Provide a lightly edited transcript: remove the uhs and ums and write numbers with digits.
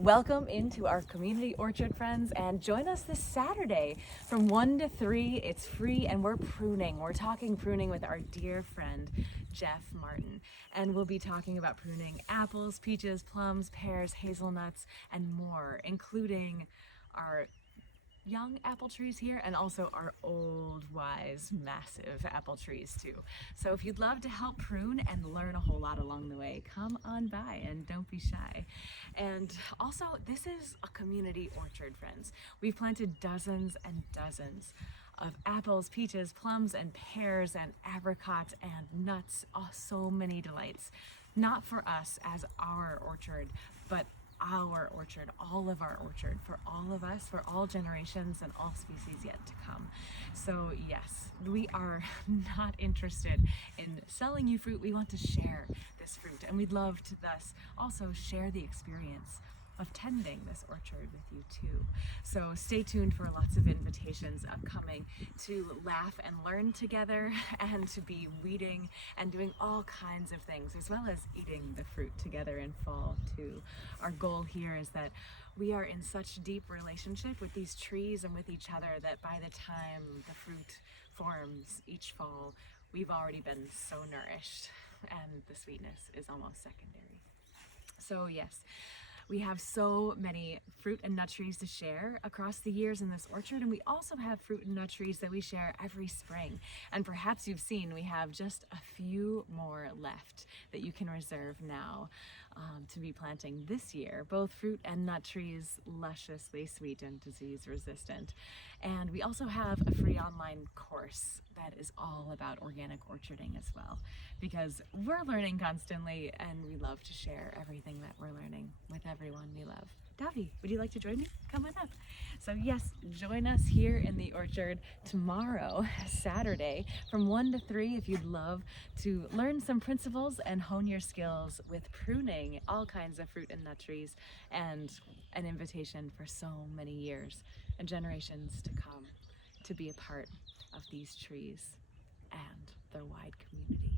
Welcome into our community orchard, friends, and join us this Saturday from 1 to 3. It's free and we're pruning. We're talking pruning with our dear friend, Jeff Martin. And we'll be talking about pruning apples, peaches, plums, pears, hazelnuts, and more, including our young apple trees here and also our old, wise, massive apple trees too. So if you'd love to help prune and learn a whole lot along the way, come on by and don't be shy. And also, this is a community orchard, friends. We've planted dozens and dozens of apples, peaches, plums, and pears, and apricots, and nuts. Oh, so many delights. Not for us as our orchard, but our orchard, all of our orchard, for all of us, for all generations and all species yet to come. So yes, we are not interested in selling you fruit. We want to share this fruit, and we'd love to thus also share the experience of tending this orchard with you too. So stay tuned for lots of invitations upcoming to laugh and learn together and to be weeding and doing all kinds of things, as well as eating the fruit together in fall too. Our goal here is that we are in such deep relationship with these trees and with each other that by the time the fruit forms each fall, we've already been so nourished and the sweetness is almost secondary. So yes, we have so many fruit and nut trees to share across the years in this orchard, and we also have fruit and nut trees that we share every spring. And perhaps you've seen we have just a few more left that you can reserve now to be planting this year, both fruit and nut trees, lusciously sweet and disease resistant. And we also have a free online course that is all about organic orcharding as well, because we're learning constantly and we love to share everything that we're learning with everyone we love. Daffy, would you like to join me? Come on up. So yes, join us here in the orchard tomorrow, Saturday, from 1 to 3 if you'd love to learn some principles and hone your skills with pruning all kinds of fruit and nut trees, and an invitation for so many years and generations to come to be a part of these trees and their wide community.